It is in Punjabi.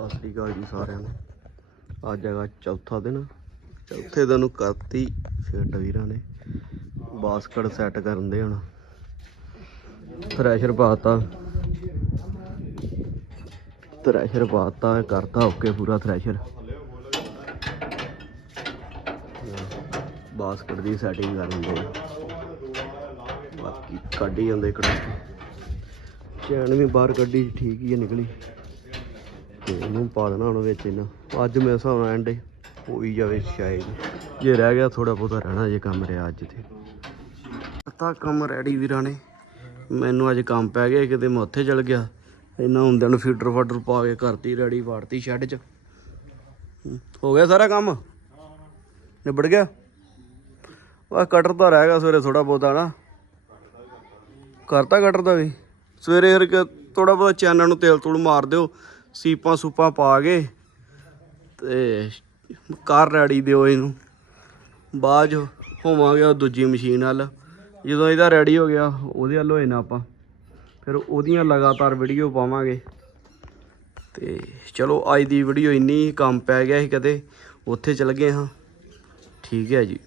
ਸਤਿ ਸ੍ਰੀ ਅਕਾਲ ਜੀ ਸਾਰਿਆਂ ਨੂੰ। ਅੱਜ ਹੈਗਾ ਚੌਥਾ ਦਿਨ। ਚੌਥੇ ਦਿਨ ਨੂੰ ਕਰਤੀ ਫਿੱਟ ਵੀਰਾਂ ਨੇ। ਬਾਸਕਟ ਸੈੱਟ ਕਰਨ ਦੇ ਹੁਣ। ਥ੍ਰੈਸ਼ਰ ਪਾਤਾ। ਥ੍ਰੈਸ਼ਰ ਪਾਤਾ, ਕਰਤਾ ਓਕੇ ਪੂਰਾ ਥ੍ਰੈਸ਼ਰ ਬਾਸਕਟ ਦੀ ਸੈਟਿੰਗ ਕਰਨ ਦੇ। ਬਾਕੀ ਕੱਢੀ ਜਾਂਦੇ ਕੜਾਕੇ ਚੈਨ ਵੀ ਬਾਹਰ ਕੱਢੀ, ਠੀਕ ਹੀ ਹੈ ਨਿਕਲੀ। ਤੇ ਇਹਨੂੰ ਪਾ ਦੇਣਾ ਹੁਣ ਵਿੱਚ ਇਹਨਾਂ ਅੱਜ ਮੇਰੇ ਹਿਸਾਬ ਨਾਲ ਐਂਡ ਹੋ ਜਾਵੇ ਸ਼ਾਇਦ। ਜੇ ਰਹਿ ਗਿਆ ਥੋੜਾ ਬਹੁਤਾ ਰਹਿਣਾ ਜੇ ਕੰਮ ਰਿਹਾ ਅੱਜ ਤੇ। ਤਾਂ ਕੰਮ ਰੈਡੀ ਵੀਰਾਂ ਨੇ। ਮੈਨੂੰ ਅੱਜ ਕੰਮ ਪੈ ਗਿਆ, ਕਿਤੇ ਮੈਂ ਉੱਥੇ ਚਲ ਗਿਆ। ਇਹਨਾਂ ਹੁੰਦਿਆਂ ਨੂੰ ਫੀਡਰ ਫਾਡਰ ਪਾ ਕੇ ਕਰਤੀ ਰੈਡੀ, ਵਾੜਤੀ ਸ਼ੈੱਡ 'ਚ। ਹੋ ਗਿਆ ਸਾਰਾ ਕੰਮ? ਨਿਬੜ ਗਿਆ? ਵਾ ਕਟਰ ਤਾਂ ਰਹਿ ਗਿਆ ਸਵੇਰੇ ਥੋੜਾ ਬਹੁਤਾ ਨਾ। ਕਰਤਾ ਕਟਰ ਦਾ ਵੀ। ਸਵੇਰੇ ਫਿਰ ਥੋੜਾ ਬਹੁਤਾ ਚੈਨਲ ਨੂੰ ਤੇਲ ਤੂਲ ਮਾਰ ਦਿਓ। ਸੀਪਾਂ ਸੂਪਾਂ ਪਾ ਕੇ ਤੇ ਕਰ ਰੈਡੀ ਦਿਓ ਇਹਨੂੰ। ਬਾਅਦ 'ਚ ਹੋਵਾਂਗੇ ਉਹ ਦੂਜੀ ਮਸ਼ੀਨ ਵੱਲ। ਜਦੋਂ ਇਹਦਾ ਰੈਡੀ ਹੋ ਗਿਆ, ਉਹਦੇ ਵੱਲ ਹੋਏ ਨਾ ਆਪਾਂ। ਫਿਰ ਉਹਦੀਆਂ ਲਗਾਤਾਰ ਵੀਡੀਓ ਪਾਵਾਂਗੇ। ਤੇ ਚਲੋ, ਅੱਜ ਦੀ ਵੀਡੀਓ ਇੰਨੀ ਕੰਮ ਪੈ ਗਿਆ ਸੀ ਕਦੇ ਉੱਥੇ ਚਲ ਗਏ ਹਾਂ। ਠੀਕ ਹੈ ਜੀ।